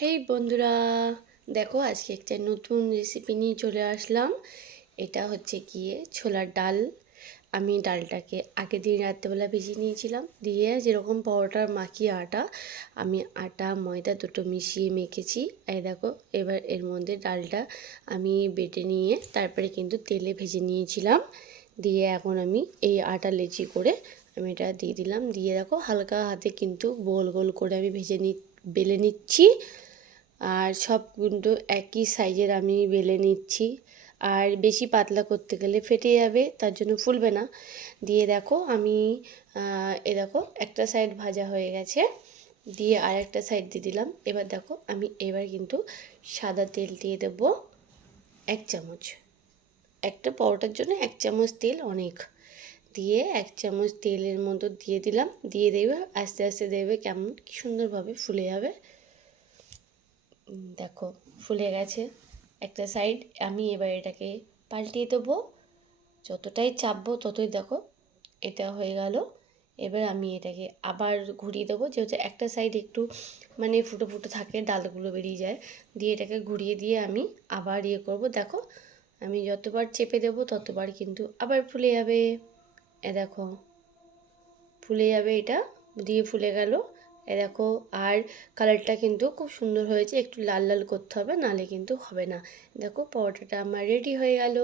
এই বন্ধুরা, দেখো আজকে একটা নতুন রেসিপি নিয়ে চলে আসলাম। এটা হচ্ছে গিয়ে ছোলার ডাল। আমি ডালটাকে আগের দিন রাত্রেবেলা ভিজিয়ে নিয়েছিলাম, দিয়ে যেরকম পরোটার মাখি আটা, আমি আটা ময়দা দুটো মিশিয়ে মেখেছি। এই দেখো, এবার এর মধ্যে ডালটা আমি বেটে নিয়ে তারপরে কিন্তু তেলে ভেজে নিয়েছিলাম। দিয়ে এখন আমি এই আটা লেচি করে আমি এটা দিয়ে দিলাম। দিয়ে দেখো হালকা হাতে কিন্তু গোল গোল করে আমি বেলে নিচ্ছি। আর সব কিন্তু একই সাইজের আমি বেলে নিচ্ছি। আর বেশি পাতলা করতে গেলে ফেটে যাবে, তার জন্য ফুলবে না। দিয়ে দেখো আমি এ দেখো একটা সাইড ভাজা হয়ে গেছে, দিয়ে আর একটা সাইড দিয়ে দিলাম। এবার দেখো আমি এবার কিন্তু সাদা তেল দিয়ে দেবো 1 চামচ। একটা পরোটার জন্য 1 চামচ তেল অনেক। দিয়ে 1 চামচ তেলের মতো দিয়ে দিলাম। দিয়ে দেবে আস্তে আস্তে, দেবে কেমন কি সুন্দরভাবে ফুলে যাবে। দেখো ফুলে গেছে একটা সাইড। আমি এবার এটাকে পাল্টিয়ে দেবো। যতটাই চাপবো ততই দেখো এটা হয়ে গেল। এবার আমি এটাকে আবার ঘুরিয়ে দেবো, যেহেতু একটা সাইড একটু মানে ফুটো ফুটো থাকে, ডালগুলো বেরিয়ে যায়। দিয়ে এটাকে ঘুরিয়ে দিয়ে আমি আবার করব। দেখো আমি যতবার চেপে দেবো ততবার কিন্তু আবার ফুলে যাবে। দেখো ফুলে যাবে, এটা দিয়ে ফুলে গেল। দেখো, আর কালারটা কিন্তু খুব সুন্দর হয়েছে। একটু লাল লাল করতে হবে, নাহলে কিন্তু হবে না। দেখো পরোটাটা আমার রেডি হয়ে গেল।